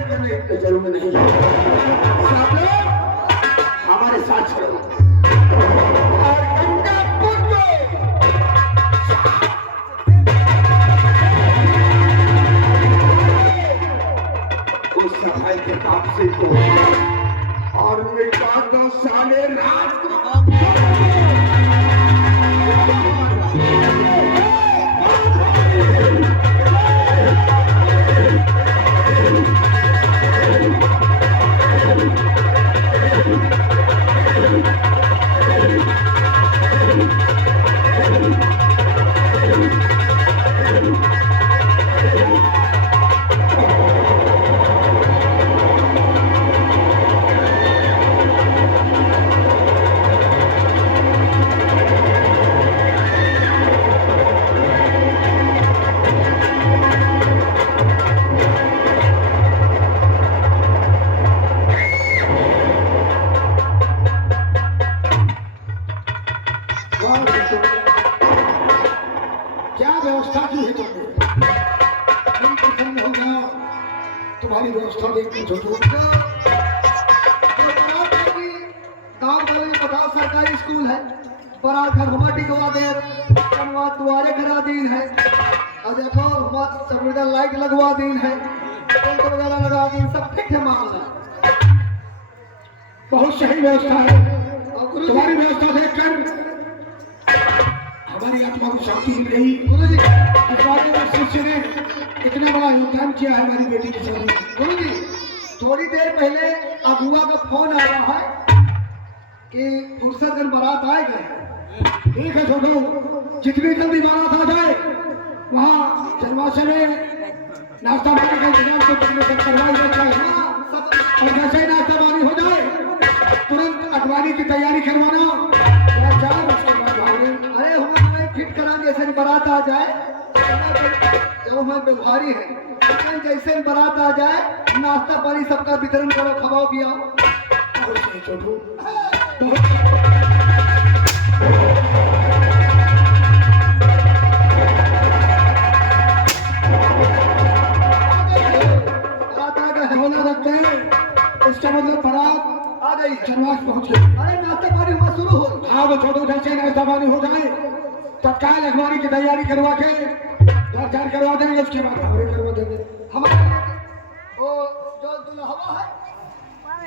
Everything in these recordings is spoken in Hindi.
करने की जरूरत नहीं है। सब लोग हमारे साथ चलो और गंगा पुत्र उस सफाई के काम से तो और मिटा दो साले रात को। क्या व्यवस्था की है तुमने? तुम प्रसन्न हो गया तुम्हारी व्यवस्था देख के छोटू। गाँव वाले बताओ सरकारी स्कूल है, बड़ा घर हुआ टिकवा दे, दुआरे करा दीन है, और देखो संविदा लाइट लगवा दीन है, टेंट वगैरह लगा दीन, सब ठीक है मामला। बहुत सही व्यवस्था है। तुम्हारी व्यवस्था देखकर हमारी आत्मा को शांति मिल रही। गुरु जी शिष्य ने कितना बड़ा योगदान किया है हमारी बेटी की शादी। गुरु जी थोड़ी देर पहले अगुआ का फोन आ रहा है कि फुर्सतगंज बारात आएगा। ठीक है छोटो, जितनी जल्दी बारात आ जाए वहाँ जनवासे में नाश्ता पानी का इंतजाम तो करवाई जाता है, और जैसे ही नाश्ता पानी हो जाए तुरंत अखबारी की तैयारी करवाना। अरे हम फिट कराएंगे जैसे बारात आ जाए, जब हमें व्यवहारी है जैसे बारात आ जाए नाश्ता पानी सबका वितरण करो, खवाओ पियाओ। रखते हैं इसका मतलब बारात आ गई, जनवास पहुंच गई। अरे नाश्ता पानी हुआ शुरू हो। हाँ वो छोटो जैसे नाश्ता पानी हो जाए तत्काल अखबारी की तैयारी करवा के प्रचार करवा देंगे, उसके बाद खबरें करवा देंगे। हमारे वो जो दुल्हवा है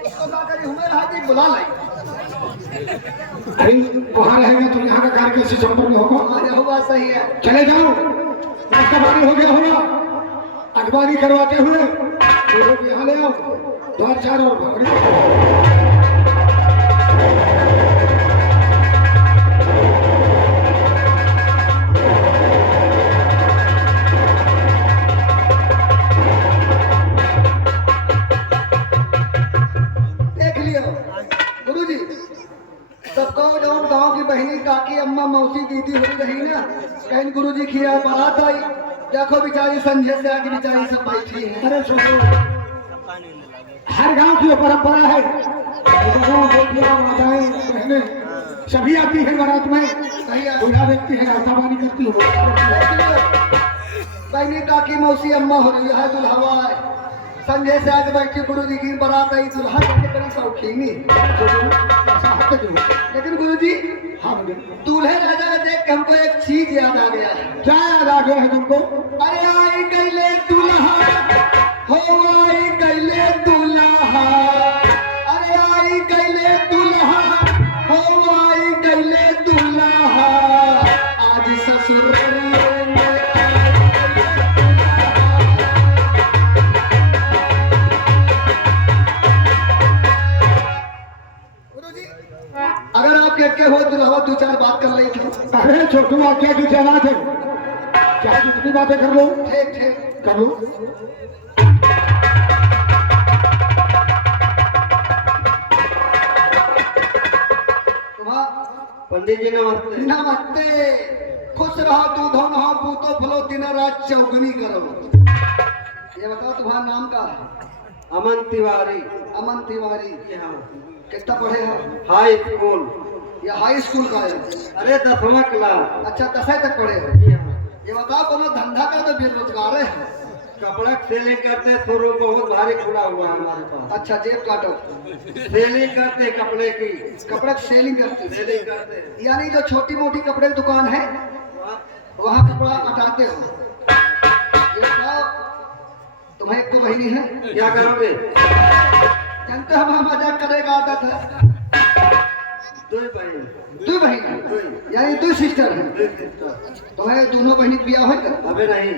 उसको जाकर हमें हाथी बुला लाएंगे। अरे वहाँ रहेगा तो यहाँ का कार्य कैसे संपन्न होगा? होगा सही है, चले जाओ, नाश्ता पानी हो गया होगा, अखबारी करवाते हुए यहाँ ले आओ, द्वार चार और देख लियो। गुरु जी सबको जो गाँव की बहनी काकी अम्मा मौसी दीदी हो रही ना, कहीं गुरु जी की बारात आई, देखो बेचारी संजय से आगे बेचारी सब बैठी है। अरे छोटो हर गांव की परंपरा है, माताएं बहनें सभी आती है बारात में, दूल्हा व्यक्ति है नाश्ता पानी करती है। बहनी काकी मौसी अम्मा हो रही है, दुल्हवा है संजय से आगे बैठी, गुरु जी की बारात आई, दुल्हा बड़ी शौकीनी। लेकिन गुरु जी दूल्हे राजा देख के हमको एक चीज याद आ गया है। क्या याद आ गया है तुमको? अरे आई गईले दूल्हा हो, आई गईले दूल्हा, अरे आई गईले दूल्हा हो, आई गईले दूल्हा, आज ससुर अगर आप कहते हो दुल्हा दो चार बात कर लेंगे। अरे छोटू आज्ञा की क्या बात है, क्या जितनी बातें कर लो। ठीक ठीक कर लो। पंडित जी नमस्ते। नमस्ते, खुश रहो तू धन हो पूतो फलो दिन रात चौगनी करो। ये बताओ तुम्हारा नाम का है? अमन तिवारी। अमन तिवारी कितना पढ़े हो? High school. ये हाई स्कूल का है? अरे 10वां क्लास। अच्छा 10 तक पढ़े हो। ये बताओ कोनो धंधा का तो बेरोजगार है? कपड़ा सेलिंग करते शुरू बहुत भारी खुला हुआ है हमारे पास। अच्छा, जेब काटो। सेलिंग करते कपड़े की, कपड़े की सेलिंग करते सेलिंग करते। यानी जो छोटी मोटी कपड़े की दुकान है वहाँ कपड़ा हटाते हो। ये बताओ, तुम्हें एक तो बहिनी है, क्या करोगे? जानते हो हम मजाक करेगा आदत है। दो बहन, दो बहन यानी दो सिस्टर है। तुम्हें दोनों बहनी बिया हो क्या? अबे नहीं।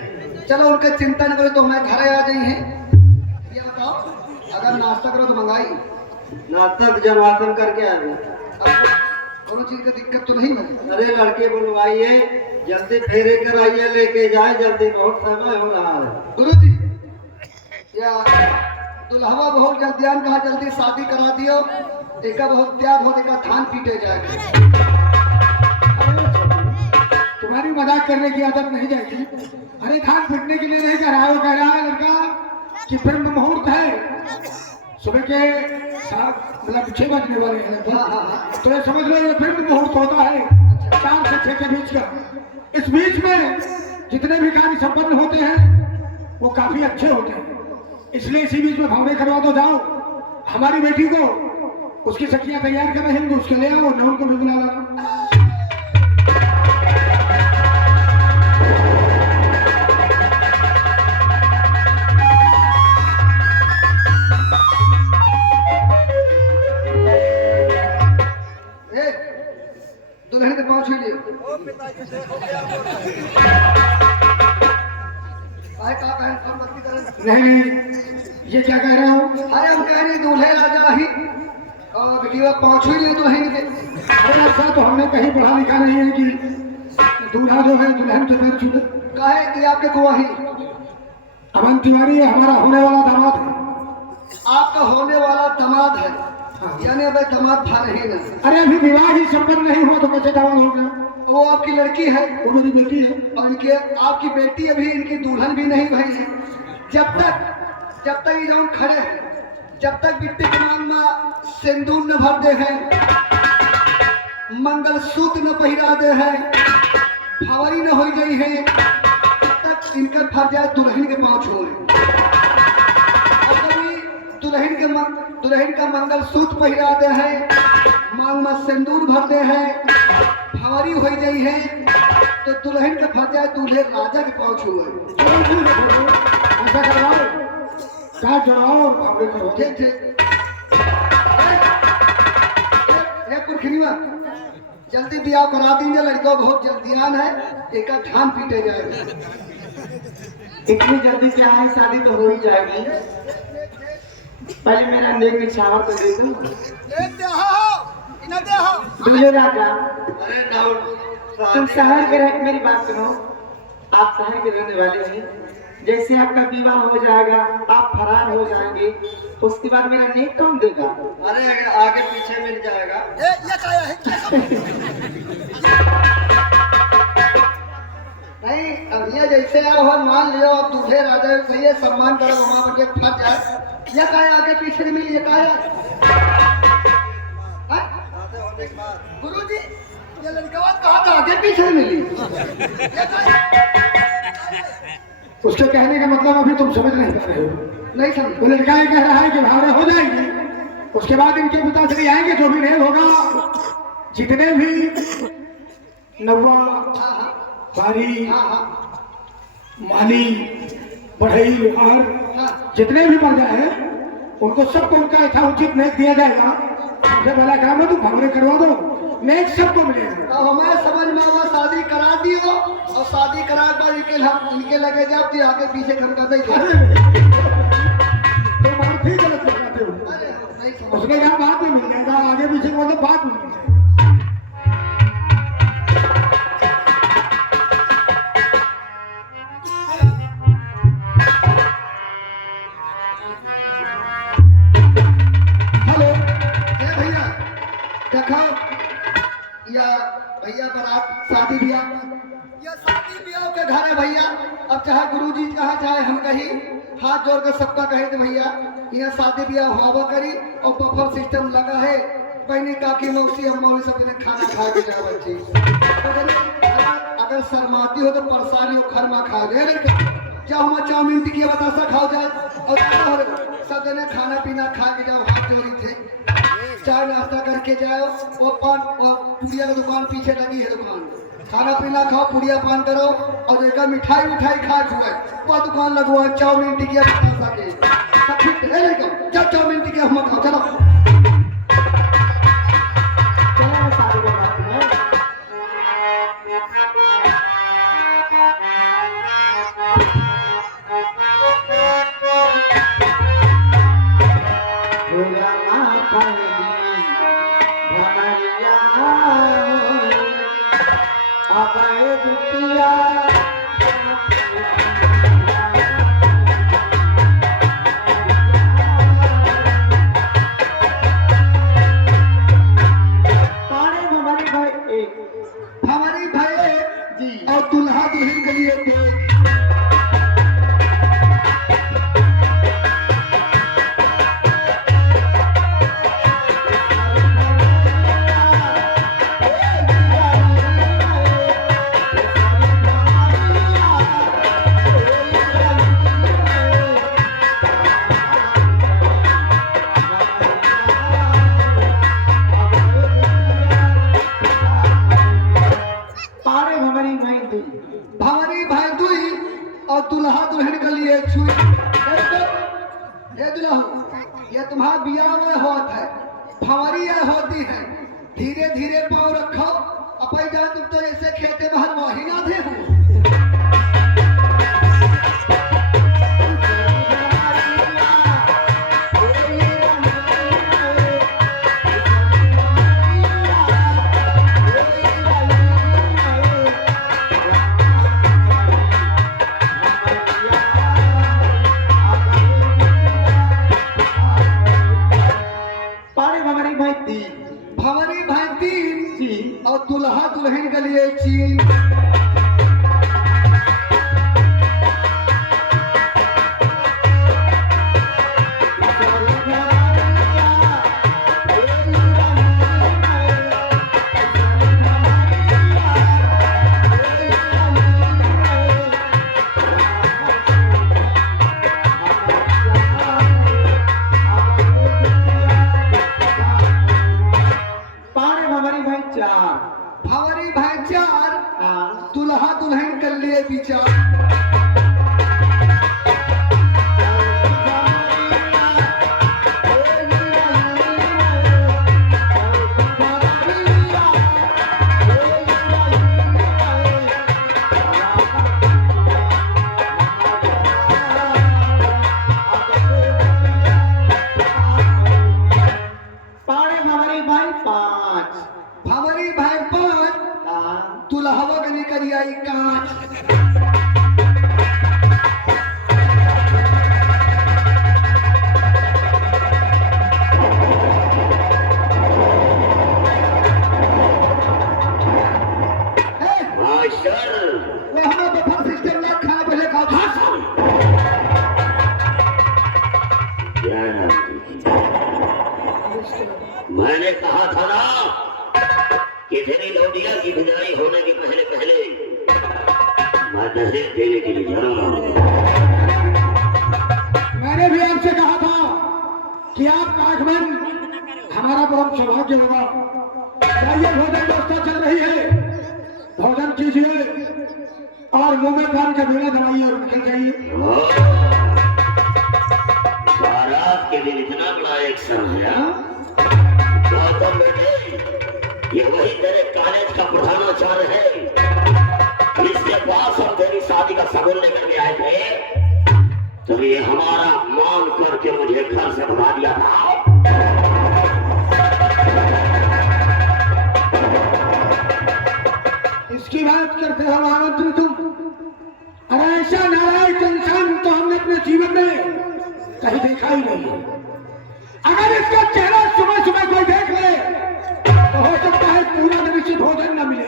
चलो उनका चिंता न करो, तो मैं घर आ गई है। ये बताओ, अगर नाश्ता करो तो मंगाई? नाश्ता जन्माष्टमी करके आ गए। कोनो चीज का दिक्कत तो नहीं है? अरे लड़के बुलवाइए, जल्दी फेरे कराइए, लेके जाए जल्दी, बहुत समय हो रहा है। गुरु जी, या दुल्हवा बहुत जल्दियान कहा, जल्दी शादी करा दियो, एक बहुत त्याग हो, देखा धान पीटे जाएगा। तुम्हारी मजाक करने की आदत नहीं जाएगी। अरे धान पीटने के लिए नहीं कह रहा है, वो कह रहा है लड़का कि ब्रह्म मुहूर्त है, सुबह के 6 बजने वाले हैं। तो ये समझ लो ये ब्रह्म मुहूर्त होता है 4 से 6 के बीच का। इस बीच में जितने भी कार्य संपन्न होते हैं वो काफी अच्छे होते हैं, इसलिए इसी बीच में भावने करवा दो। जाओ हमारी बेटी को, उसकी सखियां तैयार कर रहेंगे, उसके ले आओ, न उनको भी बुला लाओ। दुल्हन के पाँव छू लिए नहीं, ये क्या कह रहे हो? अरे हम कह रहे दूल्हे राजा ही और बेटिया पाँव छू लिए दुल्हन के। अरे ऐसा तो हमने कहीं पढ़ा लिखा नहीं है कि दूल्हा जो है दुल्हन के पैर छूटे। काहे कि आपके गवाही अमन तिवारी हमारा होने वाला दामाद है। आपका होने वाला दामाद है, यानी अब दामाद था नहीं ना। अरे अभी विवाह ही संपन्न नहीं हुआ तो कैसे दामाद हो गया? वो आपकी लड़की है, वो मेरी बेटी है। और इनके आपकी बेटी अभी इनकी दुल्हन भी नहीं भई है। जब तक ये जौन खड़े हैं, जब तक बिट्टी के नाम में सिंदूर न भर दे हैं, मंगलसूत्र न पहिरा दे हैं, फवरी न हो गई है, तब तक इनका फर्ज है दुल्हन के पाँव छूए। दुल्हन का मंगलसूत्र पहिरा दे हैं, मांग में सिंदूर भरते हैं, फवरी हो गई है, तो दुल्हन का फर्ज है दूल्हे राजा के पाँव छूए। ऐसा करवाओ, क्या जड़ाओ और भावने करो। ठीक ठीक। एक पुरखिनीवा जल्दी ब्याह करा दीजिए, लड़का बहुत जल्दियान है, एक धान पीटे जाएगा। इतनी जल्दी क्या है, शादी तो हो ही जाएगी। पहले मेरा नेक निछावर तो दे दो। दूल्हे राजा, अरे डाउन तुम शहर के रह, मेरी बात सुनो, आप शहर के रहने वाले हैं। जैसे आपका विवाह हो जाएगा, आप फरार हो जाएंगे, उसके बाद मेरा नेक कौन देगा? अरे आगे पीछे मिल जाएगा। नहीं, अब ये जैसे आओ हम मान लियो, अब दूल्हे राजा सही है, सम्मान करो, वहां पर फट जाए। ये का आगे पीछे नहीं मिली, ये का गुरु जी, ये लड़का कहा था आगे पीछे नहीं मिली। उसके कहने का मतलब अभी तुम समझ नहीं पा रहे हो। नहीं समझ। वो लड़का ये कह रहा है कि भावना हो जाएगी, उसके बाद इनके पिता चले आएंगे, जो भी नहीं होगा, जितने भी नौवा बारी माली बढ़ई लोहार जितने भी मर जाए उनको सबको उनका यथाउचित नेक दिया जाएगा। सबसे पहला काम है तुम भावने करवा दो, नेक सबको मिलेगा। तो हमारे समझ में आवा शादी करा दियो, और शादी करा कर इनके लगे जाओ तो आगे पीछे खमका दे। तो माफी गलत लगाते हो, उसमें यहाँ बाद में मिल जाएगा, आगे पीछे मतलब बाद में मिल जाएगा। भैया बारात शादी ब्याह या शादी ब्याह के घर है भैया। अब चाहे गुरुजी कहा चाहे हम कही, हाथ जोड़ कर सबका कहे थे भैया यहाँ शादी ब्याह हुआ करी, और बफर सिस्टम लगा है, बहनी काकी मौसी हम मौसी सब ने खाना खा के जा बच्ची। अगर शर्माती हो तो परेशानी हो घर में खा गए, जाओ हम चाउमीन टिकिया बतासा खाओ जाए और सब जने खाना पीना खा के जाओ, हाथ जोड़ी थे चाय नाश्ता करके जाओ। वो पान और पुड़िया की दुकान पीछे लगी है दुकान, खाना पीना खाओ, पुड़िया पान करो और एक मिठाई मिठाई खा छुए वो दुकान लगवा चाउमीन टिकिया बतासा के सब ठीक है लेकिन जब चाउमीन टिकिया हम खाओ चलो चलो सारे लोग आते हैं। हमारी भाई जी और दुल्हा दुल्हन के लिए थे। भंवरी भाई दुई और दुल्हा दुल्हन के लिए छुई। ये दुल्हा ये तुम्हारा बियाह में होत है, भंवरी ये होती है। धीरे धीरे पाँव रखो अपन जान तुम तो ऐसे खेते बाहर वही ना थे हो। भंवरी भाई तीन और दुल्हा दुल्हन के लिए चीन। भंवरी भाई चार दुल्हा दुल्हन के लिए विचार। भंवरी भाई पाँच दुल्हवा के निकल आई कांच। वो हमें बफर सिस्टम ना खाना पहले खाओ मैंने कहा था ना कि तेरी लौटिया की बिदाई होने के पहले पहले मैं दहेज देने के लिए जा रहा हूँ। मैंने भी आपसे कहा था कि आप काठमंड हमारा परम सौभाग्य होगा। जाइए भोजन व्यवस्था चल रही है, भोजन कीजिए और मुंह में पान का बेड़ा दबाइए और निकल जाइए। बारात के दिन इतना बड़ा एक्शन है। गौतम बेटे, ये वही तेरे कॉलेज का प्रधानाचार्य है, इसके पास हम तेरी शादी का सबूत लेकर के आए थे, तो ये हमारा मान करके मुझे घर से भगा दिया था। इसकी बात करते हो आनंद तुम? अरे ऐसा नारायण इंसान तो हमने अपने जीवन में कहीं देखा ही नहीं है। अगर इसका चेहरा सुबह सुबह कोई देख ले तो हो सकता है पूरा दिन इसे भोजन न मिले।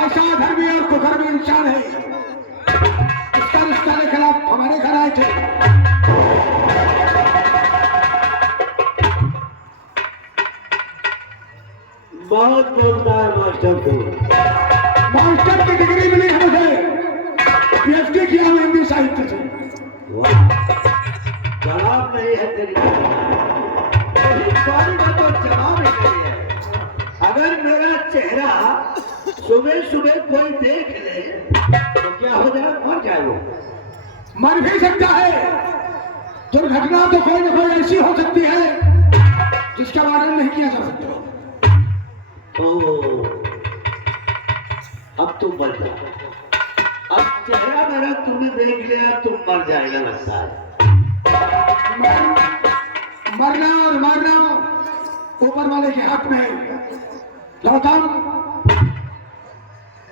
ऐसा धर्मी और कुधर्मी इंसान है। इसका रिश्ता के खिलाफ हमारे घर आए थे। बहुत मिलता है मास्टर को। मास्टर की डिग्री मिली है मुझे। PhD किया हूँ हिंदी साहित्य से। वाह, जवाब नहीं है तेरी बारी में तो जवाब ही नहीं है। अगर मेरा चेहरा सुबह सुबह कोई देख ले तो क्या हो जाए? मर जाए वो। मर भी सकता है। दुर्घटना तो कोई न कोई ऐसी हो सकती है जिसका वर्णन नहीं किया जा सकता। तो अब तुम मर जाओ। अब चेहरा मेरा तुमने देख लिया, तुम मर जाएगा लगता है। मरना और मारना ऊपर वाले के हाथ में है। गौतम,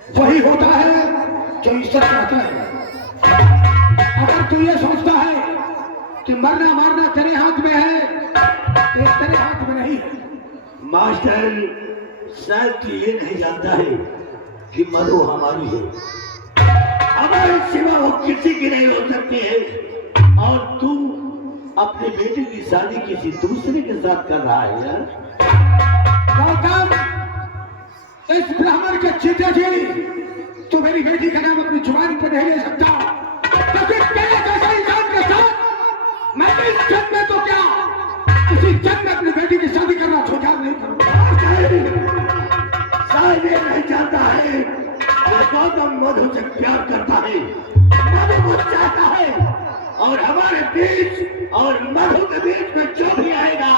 वही होता है जो ईश्वर चाहता है। अगर तू ये सोचता है कि मरना मारना तेरे हाथ में है तो ये तेरे हाथ में नहीं है। मास्टर, शायद तू ये नहीं जानता है कि मधु हमारी है। हमारे सिवा वो किसी की नहीं हो सकती है। और तू अपने बेटे की शादी किसी दूसरे के साथ कर रहा है यार। गौतम, इस ब्राह्मण के चीते जी तो मेरी बेटी का नाम अपनी जुबान पर नहीं ले सकता। तो फिर तेरे जैसे इंसान के साथ मैं इस जन्म में तो क्या किसी जन्म में अपनी बेटी की शादी करना स्वीकार नहीं करूंगा। शायद ये नहीं जानता है कि गौतम मधु से प्यार करता है, मधु को चाहता है। और हमारे बीच और मधु के बीच में जो भी आएगा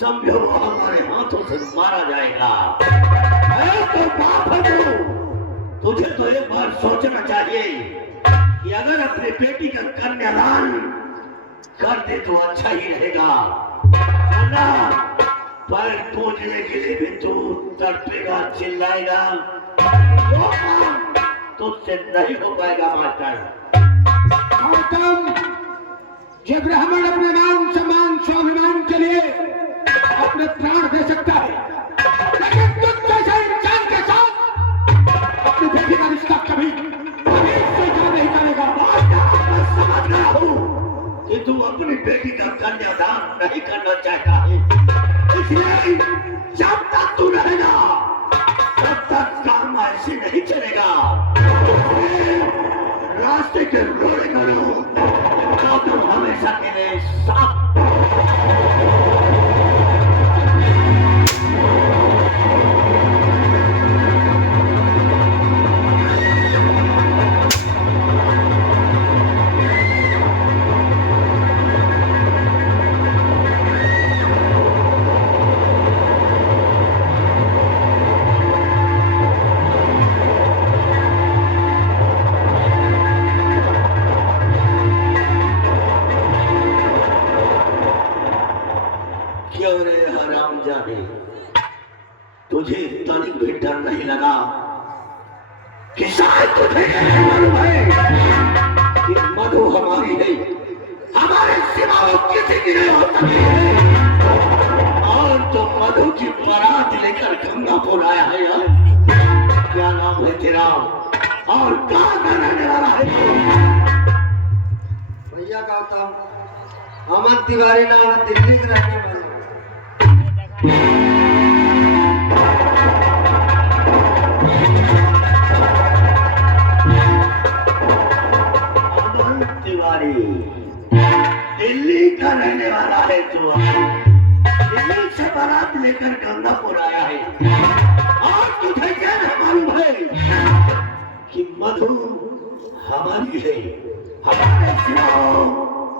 समझो वो हमारे हाथों से मारा जाएगा। मैं तो बाप है तुझे तो एक बार सोचना चाहिए कि अगर अपने बेटी का कन्यादान कर दे तो अच्छा ही रहेगा, वरना पैर पहुंचने के लिए भी तू तड़पेगा, चिल्लाएगा। वो काम तुझसे नहीं हो पाएगा मास्टर। गौतम, ये ब्राह्मण अपने मान सम्मान स्वाभिमान के लिए अपने प्राण दे सकता है, लेकिन तुझ जैसे इंसान के साथ अपनी बेटी का रिश्ता कभी स्वीकार नहीं करेगा। मैं समझ रहा हूँ कि तू अपनी बेटी का कन्यादान नहीं करना चाहता है, इसलिए जब तक तू रहेगा तब तक काम ऐसे नहीं चलेगा। रास्ते के रोड़े करो तो तुम हमेशा के लिए साथ। क्यों रे हरामजादे, तुझे तनिक भी डर नहीं लगा कि शायद तुझे नहीं मालूम है कि मधु हमारी है, हमारे सिवा वो किसी की नहीं हो सकती है। और तो मधु की बारात लेकर गंगापुर आया है यार। क्या नाम है तेरा और कहाँ का रहने वाला है? भैया गौतम, अमन तिवारी नाम है, दिल्ली के रहने वाला। अमन तिवारी दिल्ली का रहने वाला है तू। दिल्ली से बारात लेकर गंगापुर आया है और तुझे क्या नहीं मालूम है कि मधु हमारी है, हमारे सिवा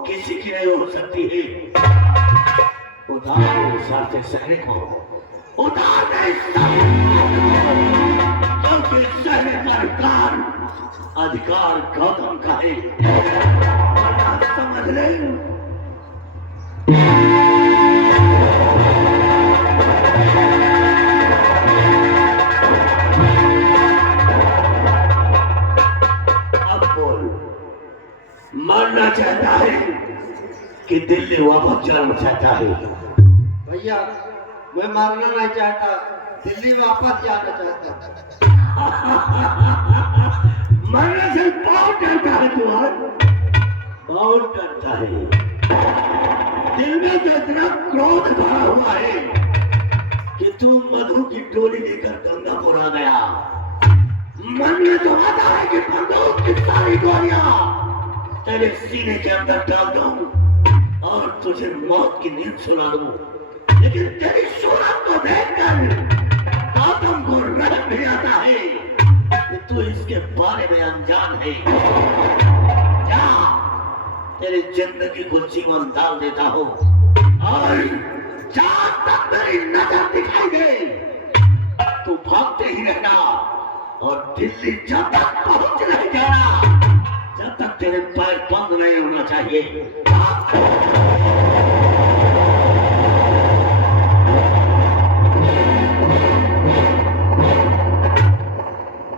किसी की नहीं हो सकती है। उधार साथ सहने को उधार क्योंकि सहने का अधिकार गौतम का है। समझ ले। अब बोल, मरना चाहता है कि दिल्ली वापस जाना चाहता है? भैया, मैं मारना नहीं चाहता, दिल्ली वापस जाना चाहता। मरने से बहुत डरता है तू, बहुत डरता है। दिल में तो इतना क्रोध भरा हुआ है कि तू मधु की टोली लेकर गंगापुर आ गया। मन में तो आता है कि बंदूक की सारी गोलियां तेरे सीने के अंदर डाल दूं और तुझे मौत की नींद सुला दूं, लेकिन तेरी सूरत को देखकर गौतम को रहम भी आता है कि तू इसके बारे में अनजान है। जा, तेरी जिंदगी को जीवन डाल देता हूं और जहां तक मेरी नजर दिखाई दे तू भागते ही रहना और दिल्ली जब तक पहुंच नहीं जाना जब तक तेरे पैर बंद नहीं होना चाहिए।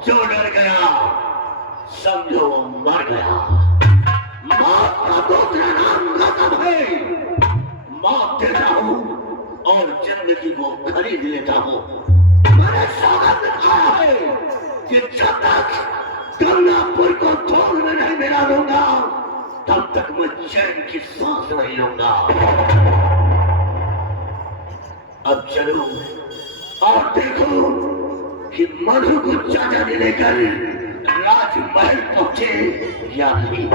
जो डर गया समझो वो मर गया। मौत का दूसरा नाम गौतम है। मौत देता हूं और जिंदगी को खरीद लेता हूं। मैंने सौगंध खाया है कि जब तक गंगापुर को थोड़ में नहीं मिला दूंगा तब तक मैं चैन की सांस नहीं लूंगा। अब चलो और देखो कि मधु को चाचा ने लेकर राजमहल पहुंचे या नहीं।